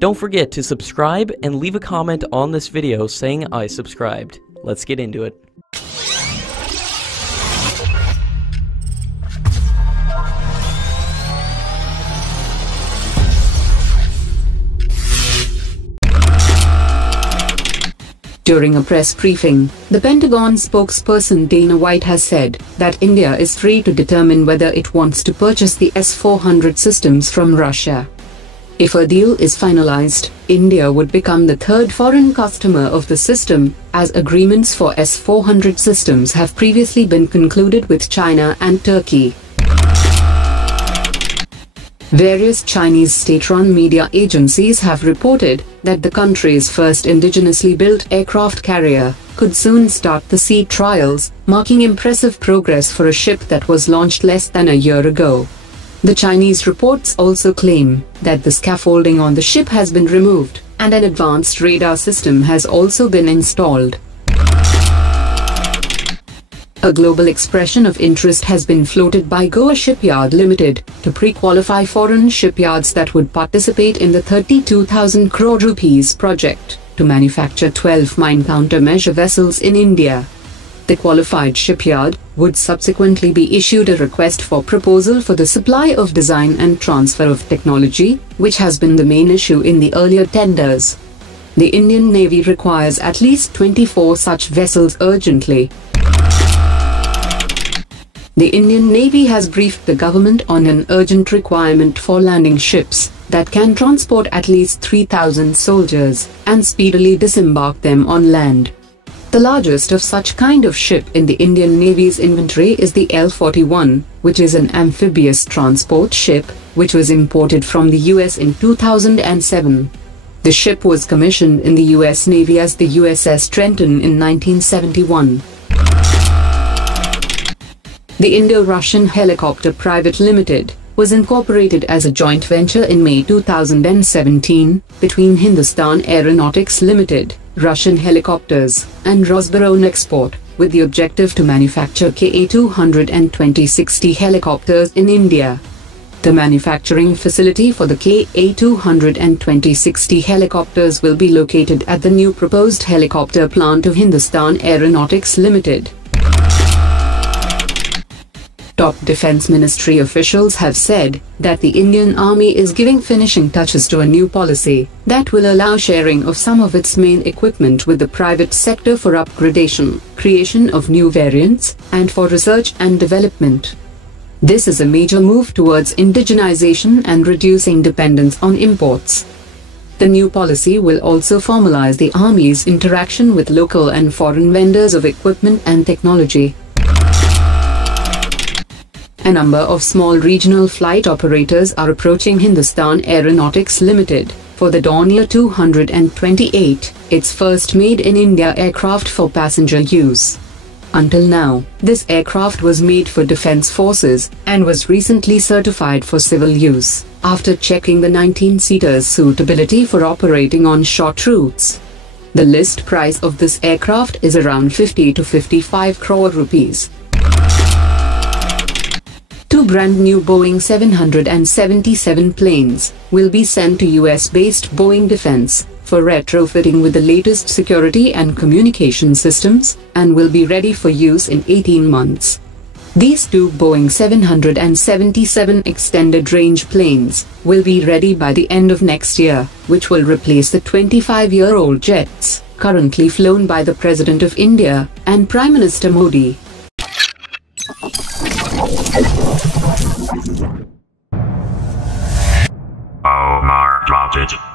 Don't forget to subscribe and leave a comment on this video saying I subscribed. Let's get into it. During a press briefing, the Pentagon spokesperson Dana White has said that India is free to determine whether it wants to purchase the S-400 systems from Russia. If a deal is finalized, India would become the third foreign customer of the system, as agreements for S-400 systems have previously been concluded with China and Turkey. Various Chinese state-run media agencies have reported that the country's first indigenously built aircraft carrier could soon start the sea trials, marking impressive progress for a ship that was launched less than a year ago. The Chinese reports also claim that the scaffolding on the ship has been removed, and an advanced radar system has also been installed. A global expression of interest has been floated by Goa Shipyard Limited to pre-qualify foreign shipyards that would participate in the 32,000 crore rupees project to manufacture 12 mine countermeasure vessels in India. The qualified shipyard would subsequently be issued a request for proposal for the supply of design and transfer of technology, which has been the main issue in the earlier tenders. The Indian Navy requires at least 24 such vessels urgently. The Indian Navy has briefed the government on an urgent requirement for landing ships that can transport at least 3,000 soldiers and speedily disembark them on land. The largest of such kind of ship in the Indian Navy's inventory is the L-41, which is an amphibious transport ship, which was imported from the US in 2007. The ship was commissioned in the US Navy as the USS Trenton in 1971. The Indo-Russian Helicopter Private Limited was incorporated as a joint venture in May 2017 between Hindustan Aeronautics Limited, Russian Helicopters, and Rosbaron-Export, with the objective to manufacture Ka-226T helicopters in India. The manufacturing facility for the Ka-226T helicopters will be located at the new proposed helicopter plant of Hindustan Aeronautics Limited. Top Defense Ministry officials have said that the Indian Army is giving finishing touches to a new policy that will allow sharing of some of its main equipment with the private sector for upgradation, creation of new variants, and for research and development. This is a major move towards indigenization and reducing dependence on imports. The new policy will also formalize the Army's interaction with local and foreign vendors of equipment and technology. A number of small regional flight operators are approaching Hindustan Aeronautics Limited for the Dornier 228, its first made-in-India aircraft for passenger use. Until now, this aircraft was made for defense forces and was recently certified for civil use, after checking the 19-seater's suitability for operating on short routes. The list price of this aircraft is around 50 to 55 crore rupees. Two brand-new Boeing 777 planes will be sent to US-based Boeing Defense for retrofitting with the latest security and communication systems, and will be ready for use in 18 months. These two Boeing 777 extended-range planes will be ready by the end of next year, which will replace the 25-year-old jets currently flown by the President of India and Prime Minister Modi. Omar dropped it.